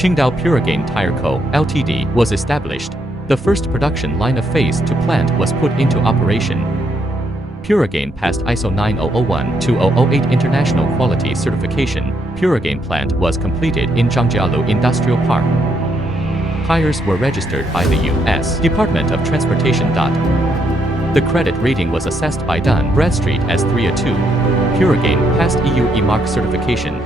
Qingdao Puregain Tire Co., Ltd. was established. The first production line of Phase 2 plant was put into operation. Puregain passed ISO 9001-2008 International Quality Certification. Puregain plant was completed in Zhangjialu Industrial Park. Tires were registered by the U.S. Department of Transportation. The credit rating was assessed by Dun Bradstreet as 3/2. Puregain passed EU E-Mark certification.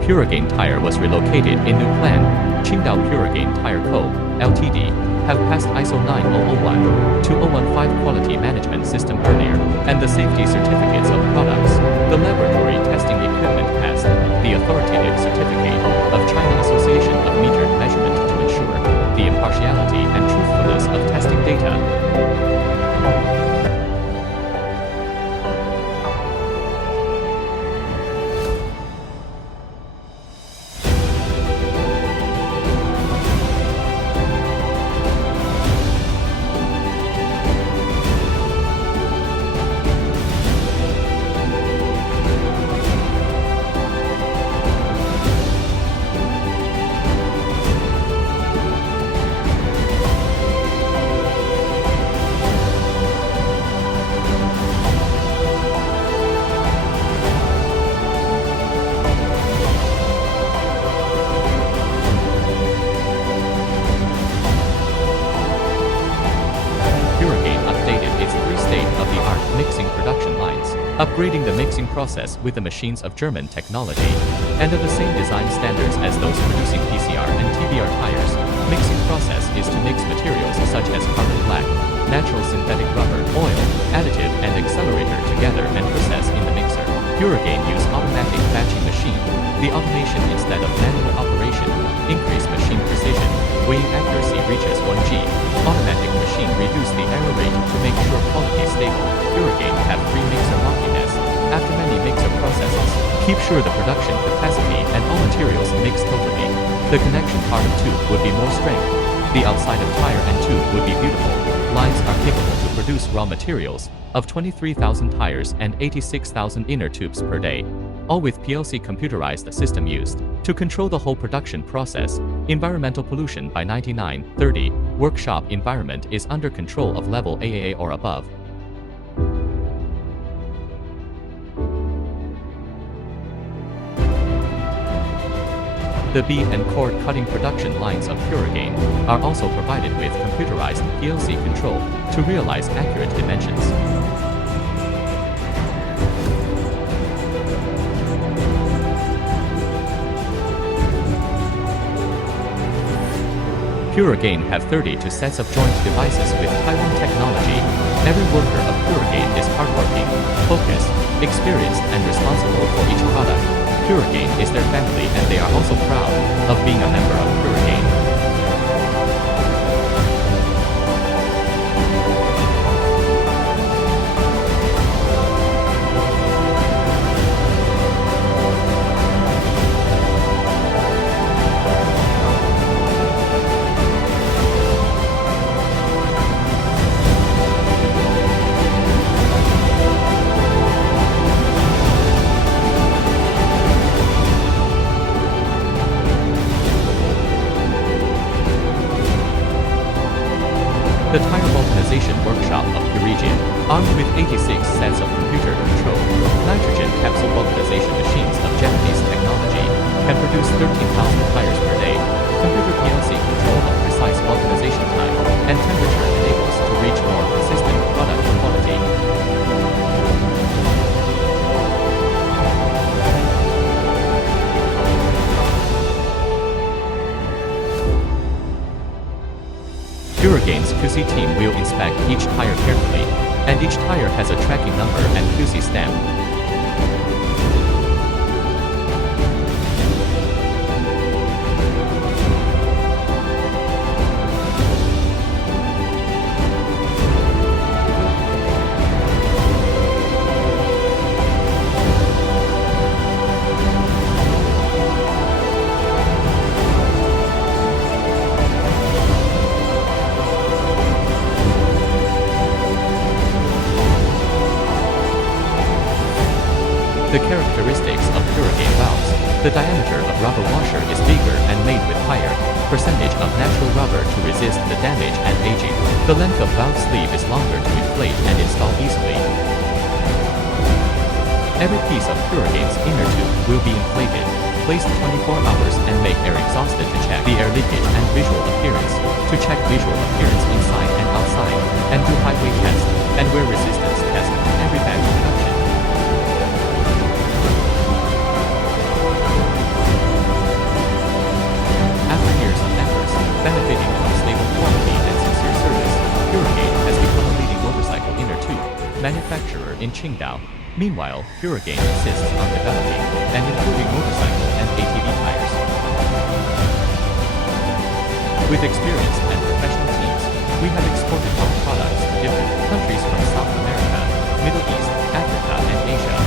Puregain Tire was relocated in new plant. Qingdao Puregain Tire Co., Ltd. have passed ISO 9001-2015 quality management system earlier, and the safety certificates of products. The laboratory testing equipment passed the authoritative certificate of China Association of Metered Measurement to ensure the impartiality and truthfulness of testing data. Mixing production lines, upgrading the mixing process with the machines of German technology and of the same design standards as those producing PCR and TBR tires. Mixing process is to mix materials such as carbon black, natural synthetic rubber, oil, additive and accelerator together and process in the mixer. Puregain use automatic batching machine. The automation instead of manual operation increase machine precision. Weighing accuracy reaches 1G. Automatic machine reduce the error rate to make sure quality stable. Puregain have 3 mixer lockiness. After many mixer processes, keep sure the production capacity and all materials mix totally. The connection part of tube would be more strength. The outside of tire and tube would be beautiful. Lines are capable to produce raw materials of 23,000 tires and 86,000 inner tubes per day. All with PLC computerized system used to control the whole production process. Environmental pollution by 99/30. Workshop environment is under control of level AAA or above. The bead and cord cutting production lines of Puregain are also provided with computerized PLC control to realize accurate dimensions. Puregain have 32 sets of joint devices with Taiwan technology. Every worker of Puregain is hardworking, focused, experienced and responsible for each product. Puregain is their family and they are also proud of being a member of Puregain. The tire vulcanization workshop of Puregain, armed with 86 sets of computer control, nitrogen capsule vulcanization machines of Japanese technology, can produce 13,000 tires per day. Computer PLC control of precise vulcanization time and temperature enables to reach more consistent product quality. Puregain's QC team will inspect each tire carefully, and each tire has a tracking number and QC stamp. The characteristics of Puregain valves. The diameter of rubber washer is bigger and made with higher percentage of natural rubber to resist the damage and aging. The length of valve sleeve is longer to inflate and install easily. Every piece of Puregain's inner tube will be inflated, placed 24 hours and make air exhausted to check the air leakage and visual appearance, to check visual appearance inside and outside, and do highway test and wear resistance test every batch production. After years of efforts, benefiting from stable quality and sincere service, Puregain has become a leading motorcycle inner tube manufacturer in Qingdao. Meanwhile, Puregain insists on developing and improving motorcycle and ATV tires. With experienced and professional teams, we have exported our products to different countries from South America, Middle East, Africa, and Asia.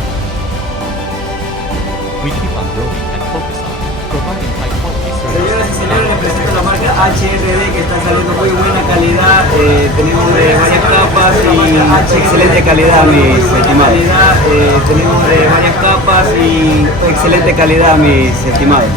We keep on growing and focus on providing high-quality service. Señoras y señores, les presento la marca HRD que está saliendo muy buena calidad. Tenemos de varias capas y excelente calidad, mis estimados. Tenemos de varias capas y excelente calidad, mis estimados.